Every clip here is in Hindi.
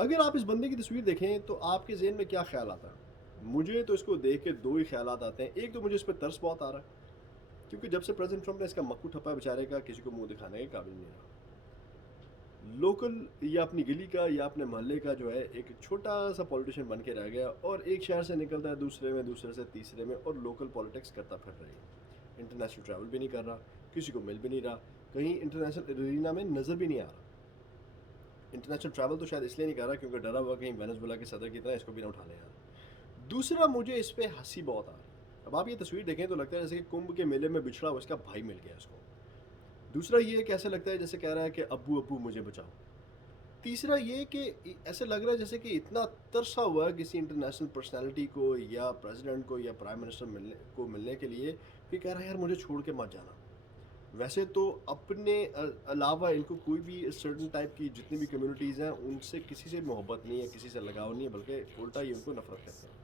अगर आप इस बंदे की तस्वीर देखें तो आपके ज़हन में क्या ख़्याल आता है? मुझे तो इसको देख के 2 ही ख़्यालात आते हैं। एक तो मुझे इस पे तरस बहुत आ रहा है, क्योंकि जब से प्रेज़िडेंट ट्रंप ने इसका मक्खू ठप्पा है बेचारे का, किसी को मुँह दिखाने के काबिल नहीं रहा। लोकल या अपनी गली का या अपने मोहल्ले का जो है एक छोटा-सा पॉलिटिशियन बन के रह गया और एक शहर से निकलता है दूसरे में, दूसरे से तीसरे में और लोकल पॉलिटिक्स करता फिर रही है। इंटरनेशनल ट्रैवल भी नहीं कर रहा, किसी को मिल भी नहीं रहा, कहीं इंटरनेशनल एरिना में नज़र भी नहीं आ रहा। इंटरनेशनल ट्रैवल तो शायद इसलिए नहीं कर रहा क्योंकि डरा हुआ कहीं वेनेजुएला के सदर की तरह इसको भी ना उठा लें यार। दूसरा मुझे इस पे हँसी बहुत आ रही है। अब आप ये तस्वीर देखें तो लगता है जैसे कि कुंभ के मेले में बिछड़ा हुआ इसका भाई मिल गया इसको। दूसरा ये कि ऐसा लगता है जैसे कह रहा है कि अब्बू, अब्बू मुझे बचाओ। तीसरा ये कि ऐसे लग रहा है जैसे कि इतना तरसा हुआ है किसी इंटरनेशनल पर्सनैलिटी को या प्रेज़िडेंट को या प्राइम मिनिस्टर मिलने के लिए कि कह रहा है यार मुझे छोड़ के मत जाना। वैसे तो अपने अलावा इनको कोई भी सर्टेन टाइप की जितनी भी कम्युनिटीज़ हैं, उनसे किसी से मोहब्बत नहीं है, किसी से लगाव नहीं है, बल्कि उल्टा ही उनको नफ़रत करते हैं।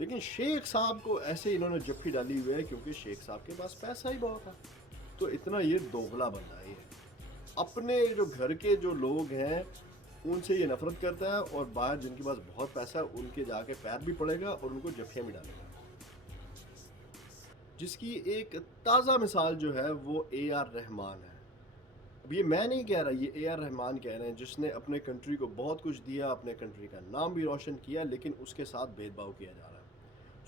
लेकिन शेख साहब को ऐसे इन्होंने जप्फी डाली हुई है क्योंकि शेख साहब के पास पैसा ही बहुत है। तो इतना ये दोगला बंदा है ये। अपने जो घर के जो लोग हैं, उनसे ये नफ़रत करता है और बाहर जिनके पास बहुत पैसा है, उनके जाके पैर भी पड़ेगा और उनको जफ्फियाँ भी डालेगा। जिसकी एक ताज़ा मिसाल जो है वो ए आर रहमान है। अब ये मैं नहीं कह रहा, ये ए आर रहमान कह रहे हैं जिसने अपने कंट्री को बहुत कुछ दिया, अपने कंट्री का नाम भी रोशन किया लेकिन उसके साथ भेदभाव किया जा रहा है।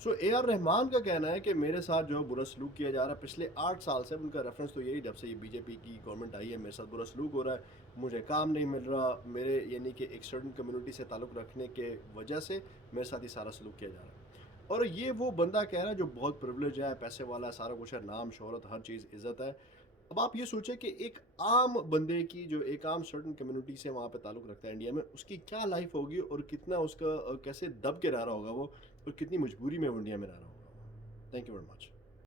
सो ए आर रहमान का कहना है कि मेरे साथ जो है बुरा सलूक किया जा रहा है पिछले 8 साल से। उनका रेफ़रेंस तो यही जब से ये बीजेपी की गवर्नमेंट आई है मेरे साथ बुरा सलूक हो रहा है, मुझे काम नहीं मिल रहा, मेरे यानी कि एक सर्टेन कम्युनिटी से ताल्लुक़ रखने के वजह से मेरे साथ ये सारा सलूक किया जा रहा है। और ये वो बंदा कह रहा है जो बहुत प्रिविलेज है, पैसे वाला है, सारा कुछ है, नाम, शोहरत, हर चीज़, इज़्ज़त है। अब आप ये सोचिए कि एक आम बंदे की जो एक आम सर्टेन कम्युनिटी से वहाँ पे ताल्लुक़ रखता है इंडिया में, उसकी क्या लाइफ़ होगी और कितना उसका कैसे दब के रह रहा होगा वो और कितनी मजबूरी में वो इंडिया में रह रहा होगा। Thank you very much.